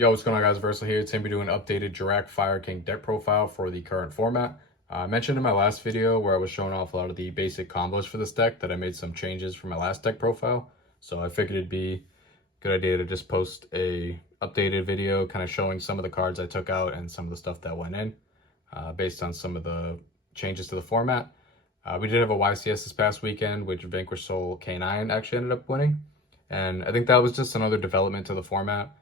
Yo, what's going on, guys? Versal here. Today, we're doing an updated Jurrac Fire King deck profile for the current format. I mentioned in my last video where I was showing off a lot of the basic combos for this deck that I made some changes from my last deck profile. So I figured it'd be a good idea to just post a updated video kind of showing some of the cards I took out and some of the stuff that went in based on some of the changes to the format. We did have a YCS this past weekend, which Vanquish Soul K9 actually ended up winning. And I think that was just another development to the format.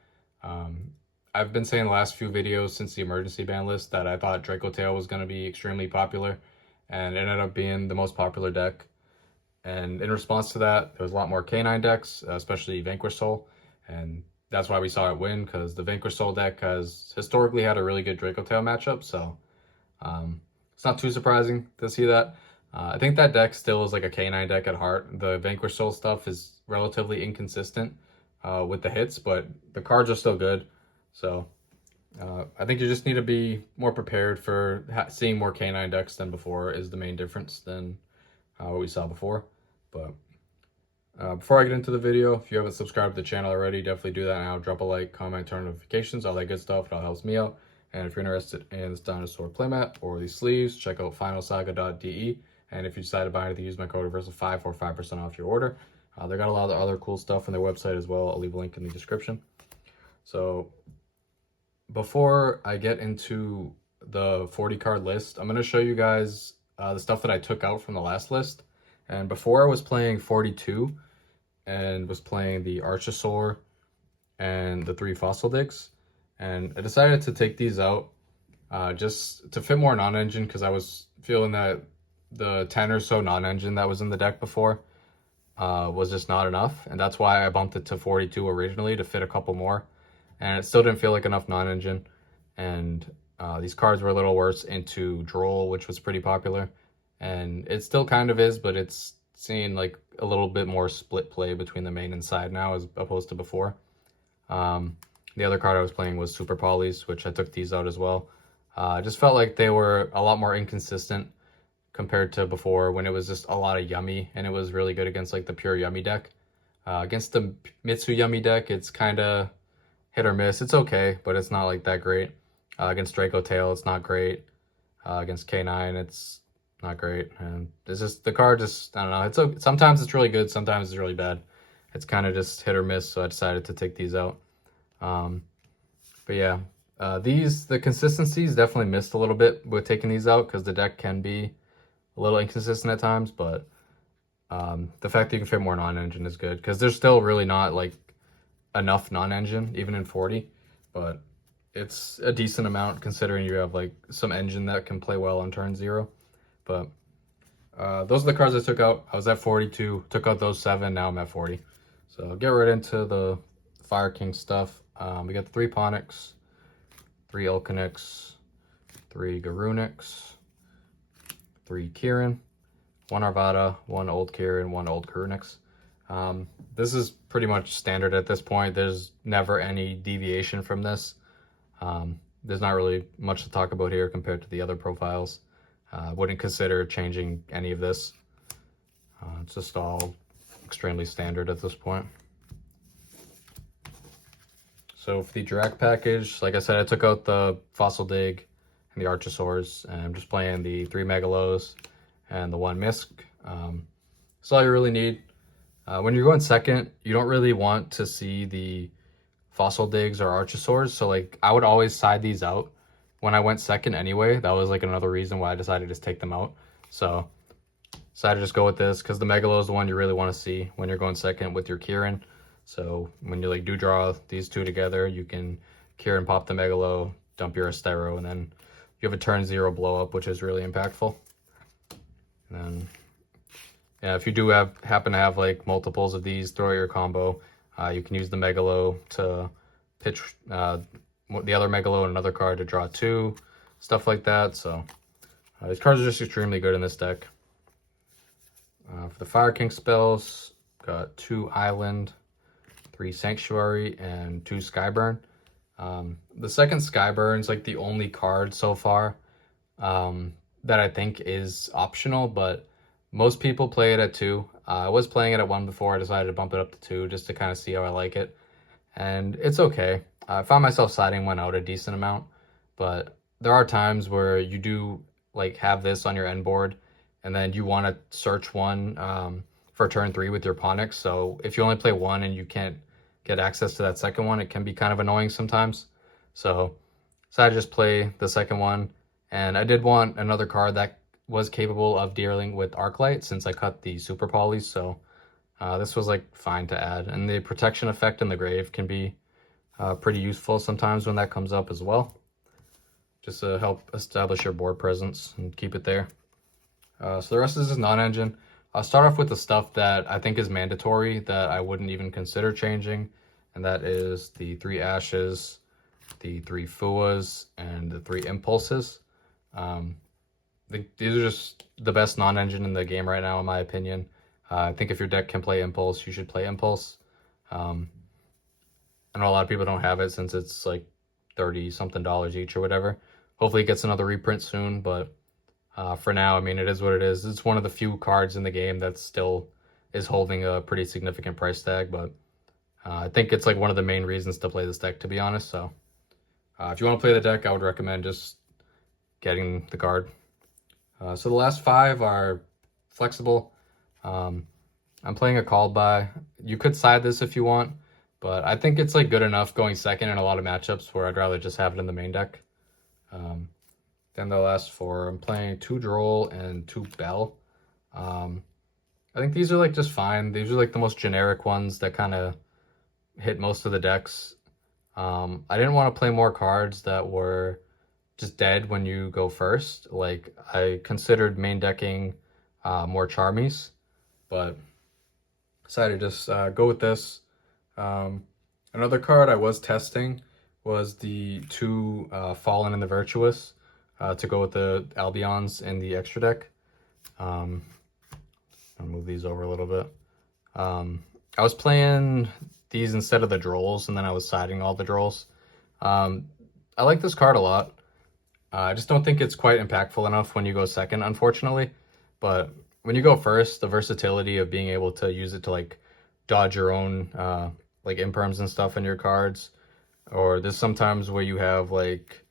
I've been saying the last few videos since the emergency ban list that I thought Draco Tail was going to be extremely popular, and it ended up being the most popular deck. And in response to that, there was a lot more K9 decks, especially Vanquish Soul, and that's why we saw it win, because the Vanquish Soul deck has historically had a really good Draco Tail matchup, so it's not too surprising to see that. I think that deck still is like a K9 deck at heart. The Vanquish Soul stuff is relatively inconsistent with the hits, but the cards are still good. So I think you just need to be more prepared for seeing more K9 decks than before is the main difference than what we saw before. But before I get into the video, if you haven't subscribed to the channel already, definitely do that now. Drop a like, comment, turn notifications, all that good stuff. It all helps me out. And if you're interested in this dinosaur playmat or these sleeves, check out finalsaga.de. And if you decide to buy anything, use my code Versal5 for 5% off your order. They got a lot of other cool stuff on their website as well. I'll leave a link in the description. So before I get into the 40 card list, I'm going to show you guys the stuff that I took out from the last list. And before I was playing 42 and was playing the Archosaur and the 3 Fossil Digs. And I decided to take these out just to fit more non-engine, because I was feeling that the 10 or so non-engine that was in the deck before was just not enough, and that's why I bumped it to 42 originally to fit a couple more, and it still didn't feel like enough non-engine. And these cards were a little worse into Droll, which was pretty popular, and it still kind of is, but it's seeing like a little bit more split play between the main and side now as opposed to before. The other card I was playing was Super Polys, which I took these out as well. I just felt like they were a lot more inconsistent compared to before, when it was just a lot of Yummy, and it was really good against like the pure Yummy deck. Against the Mitsu Yummy deck, it's kind of hit or miss. It's okay, but it's not like that great. Against Draco Tail, it's not great. Against K9, it's not great. And it's just, the card just, I don't know. It's sometimes it's really good, sometimes it's really bad. It's kind of just hit or miss, so I decided to take these out. But yeah, the consistencies definitely missed a little bit with taking these out, because the deck can be a little inconsistent at times, but the fact that you can fit more non-engine is good, because there's still really not like enough non-engine even in 40, but it's a decent amount considering you have like some engine that can play well on turn 0. But those are the cards I took out. I was at 42, took out those 7, now I'm at 40. So I'll get right into the Fire King stuff. We got the 3 Ponix, 3 Elconix, 3 Garunix, 3 Kieran, 1 Arvada, 1 Old Kieran, 1 Old Garunix. This is pretty much standard at this point. There's never any deviation from this. There's not really much to talk about here compared to the other profiles. Wouldn't consider changing any of this. It's just all extremely standard at this point. So for the Jurrac package, like I said, I took out the Fossil Dig and the Archosaurs, and I'm just playing the 3 Megalos and the 1 Misk. That's all you really need. When you're going second, you don't really want to see the Fossil Digs or Archosaurs, so like I would always side these out when I went second anyway. That was like another reason why I decided to just take them out. So decided to just go with this, because the Megalo is the one you really want to see when you're going second with your Kieran. So when you like do draw these 2 together, you can Kieran pop the Megalo, dump your Astero, and then you have a turn 0 blow up, which is really impactful. And then, yeah, if you do happen to have like multiples of these throughout your combo, you can use the Megalo to pitch the other Megalo and another card to draw 2, stuff like that. So these cards are just extremely good in this deck. For the Fire King spells, got 2 Island, 3 Sanctuary, and 2 Skyburn. The second Skyburn is like the only card so far that I think is optional, but most people play it at 2. I was playing it at 1 before. I decided to bump it up to 2 just to kind of see how I like it, and it's okay. I found myself siding one out a decent amount, but there are times where you do like have this on your end board, and then you want to search one for turn 3 with your Ponix. So if you only play one and you can't get access to that second one, it can be kind of annoying sometimes. So I just play the second one, and I did want another card that was capable of dealing with Arclight since I cut the Super Polys, so this was like fine to add. And the protection effect in the grave can be pretty useful sometimes when that comes up as well, just to help establish your board presence and keep it there. So the rest of this is non-engine. I'll start off with the stuff that I think is mandatory that I wouldn't even consider changing, and that is the 3 Ashes, the 3 Fuas, and the 3 Impulses. These are just the best non-engine in the game right now, in my opinion. I think if your deck can play Impulse, you should play Impulse. I know a lot of people don't have it since it's like $30-something each or whatever. Hopefully it gets another reprint soon, but for now, I mean, it is what it is. It's one of the few cards in the game that still is holding a pretty significant price tag, but I think it's like one of the main reasons to play this deck, to be honest. So if you want to play the deck, I would recommend just getting the card. So the last 5 are flexible. I'm playing a Called By. You could side this if you want, but I think it's like good enough going second in a lot of matchups where I'd rather just have it in the main deck. Then the last 4, I'm playing 2 Droll and 2 Bell. I think these are like just fine. These are like the most generic ones that kind of hit most of the decks. I didn't want to play more cards that were just dead when you go first. Like, I considered main decking more Charmies, but decided to just go with this. Another card I was testing was the 2 Fallen and the Virtuous to go with the Albions in the extra deck. I'll move these over a little bit. I was playing these instead of the Drolls, and then I was siding all the Drolls. I like this card a lot. I just don't think it's quite impactful enough when you go second, unfortunately. But when you go first, the versatility of being able to use it to like dodge your own like imperms and stuff in your cards, or there's sometimes where you have like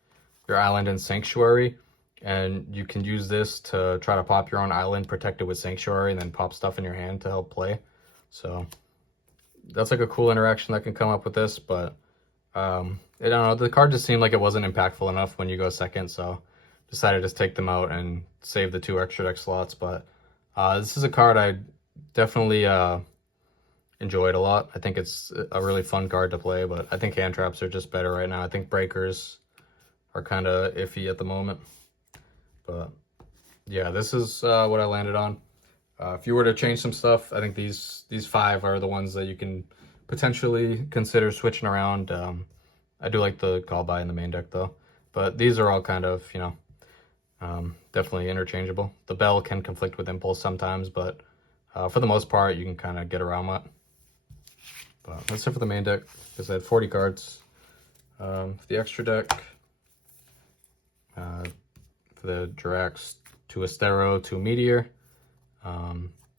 your island and sanctuary, and you can use this to try to pop your own island protected with sanctuary and then pop stuff in your hand to help play. So that's like a cool interaction that can come up with this, but I don't know, the card just seemed like it wasn't impactful enough when you go second, so decided to just take them out and save the 2 extra deck slots. But this is a card I definitely enjoyed a lot. I think it's a really fun card to play, but I think hand traps are just better right now. I think breakers are kind of iffy at the moment. But yeah, this is what I landed on. If you were to change some stuff, I think these 5 are the ones that you can potentially consider switching around. I do like the Call By in the main deck though, but these are all kind of, you know, definitely interchangeable. The Bell can conflict with Impulse sometimes, but for the most part, you can kind of get around that. But that's it for the main deck, because I had 40 cards. For the extra deck, for the Jurracs, 2 Astero, 2 Meteor.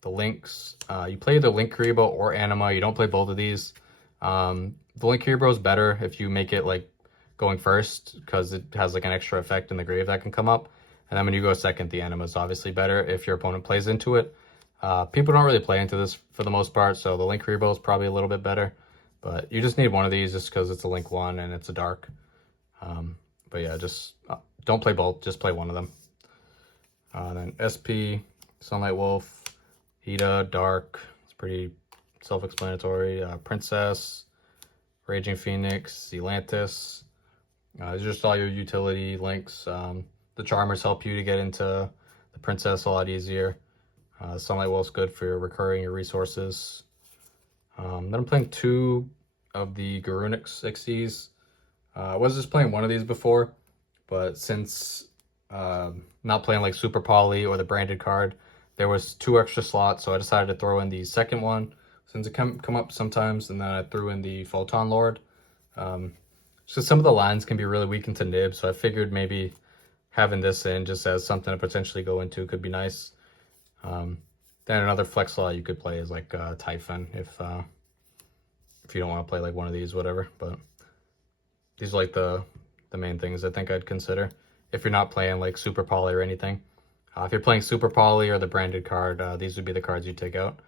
The Lynx, you play the Link Kuriboh or Anima. You don't play both of these. The Link Kuriboh is better if you make it like going first, because it has like an extra effect in the grave that can come up. And then when you go second, the Anima is obviously better if your opponent plays into it. People don't really play into this for the most part, so the Link Kuriboh is probably a little bit better. But you just need one of these just because it's a Link 1 and it's a Dark. But yeah, just don't play both, just play one of them. Then SP, Sunlight Wolf, Hida, Dark, it's pretty self-explanatory. Princess, Raging Phoenix, Zelantis. These are just all your utility links. The Charmers help you to get into the Princess a lot easier. Sunlight Wolf's good for recurring your resources. Then I'm playing 2 of the Garunic Xyz. I was just playing one of these before, but since not playing like Super Poly or the branded card, there was 2 extra slots, so I decided to throw in the second one since it can come up sometimes, and then I threw in the Photon Lord. So some of the lines can be really weak into Nib, so I figured maybe having this in just as something to potentially go into could be nice. Then another flex slot you could play is like Typhon if you don't want to play like one of these, whatever. But these are like the main things I think I'd consider if you're not playing like Super Poly or anything. If you're playing Super Poly or the branded card, these would be the cards you take out.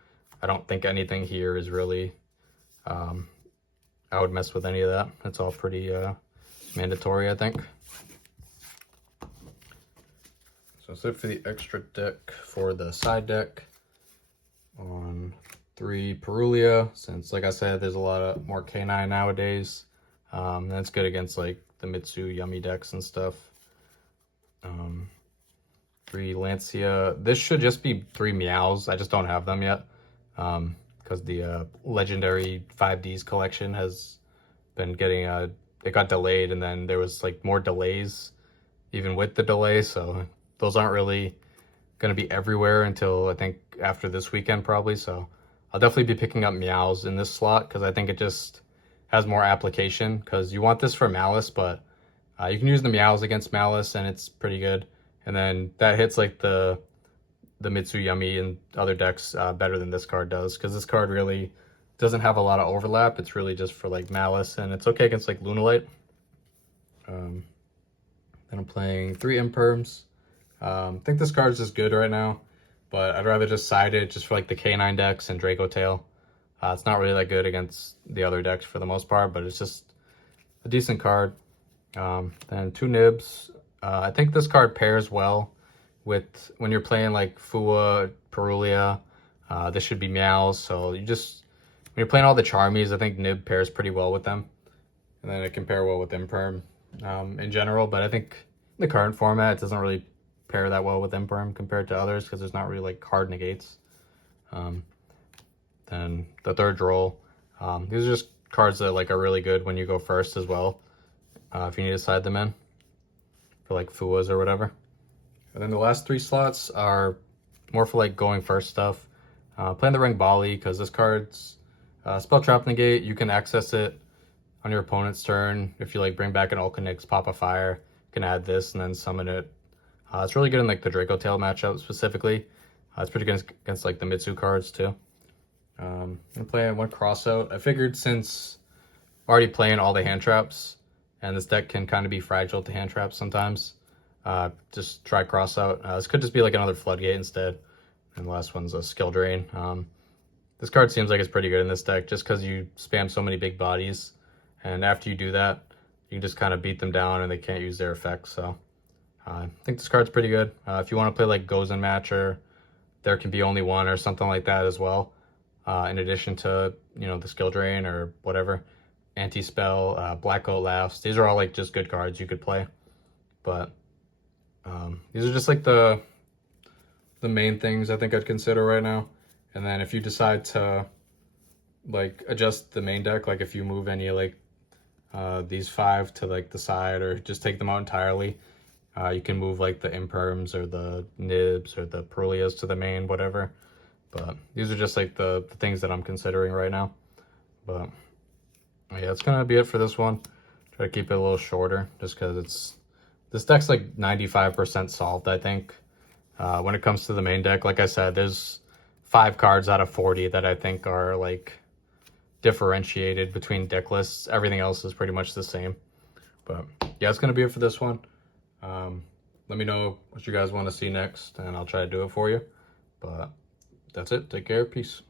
I don't think anything here is really, I would mess with any of that. It's all pretty mandatory, I think. So that's it for the extra deck. For the side deck, on 3 Perulia, since like I said, there's a lot of more canine nowadays. That's good against like the Mitsu Yummy decks and stuff. 3 Lancia. This should just be 3 Meows. I just don't have them yet. Because the legendary 5Ds collection has been getting, it got delayed, and then there was like more delays even with the delay. So those aren't really going to be everywhere until I think after this weekend probably. So I'll definitely be picking up Meows in this slot because I think it just has more application, because you want this for Malice, but you can use the Meows against Malice and it's pretty good. And then that hits like the Mitsu Yummy and other decks better than this card does, because this card really doesn't have a lot of overlap. It's really just for like Malice, and it's okay against like Lunalite. Then I'm playing 3 Imperms. I think this card's just good right now, but I'd rather just side it just for like the K9 decks and Draco Tail. It's not really that good against the other decks for the most part, but it's just a decent card. Then 2 Nibs. I think this card pairs well with when you're playing like Fua, Perulia. This should be Meows, so you just, when you're playing all the Charmies, I think Nib pairs pretty well with them. And then it can pair well with Imperm in general, but I think in the current format, it doesn't really pair that well with Imperm compared to others, because there's not really like hard negates. Then the third roll. These are just cards that like are really good when you go first as well, if you need to side them in for like Fuas or whatever. And then the last 3 slots are more for like going first stuff. Playing the Ring Bali, because this card's spell trap negate. You can access it on your opponent's turn. If you like bring back an Ulcanix, pop a fire, you can add this and then summon it. It's really good in like the Draco Tail matchup specifically. It's pretty good against like the Mitsu cards too. I'm playing 1 Crossout. I figured since already playing all the hand traps, and this deck can kind of be fragile to hand traps sometimes, just try Crossout. This could just be like another Floodgate instead. And the last one's a Skill Drain. This card seems like it's pretty good in this deck just because you spam so many big bodies. And after you do that, you can just kind of beat them down and they can't use their effects. So I think this card's pretty good. If you want to play like Gozen Matcher, there can be only one or something like that as well. In addition to, you know, the Skill Drain or whatever. Anti-Spell, Black Coat Laughs. These are all like just good cards you could play. But these are just like the main things I think I'd consider right now. And then if you decide to like adjust the main deck, like if you move any like these 5 to like the side or just take them out entirely, you can move like the Imperms or the Nibs or the Perulias to the main, whatever. But these are just like the things that I'm considering right now. But yeah, that's gonna be it for this one. Try to keep it a little shorter just because this deck's like 95% solved, I think. When it comes to the main deck, like I said, there's 5 cards out of 40 that I think are like differentiated between deck lists. Everything else is pretty much the same. But yeah, it's gonna be it for this one. Let me know what you guys want to see next and I'll try to do it for you. But that's it. Take care. Peace.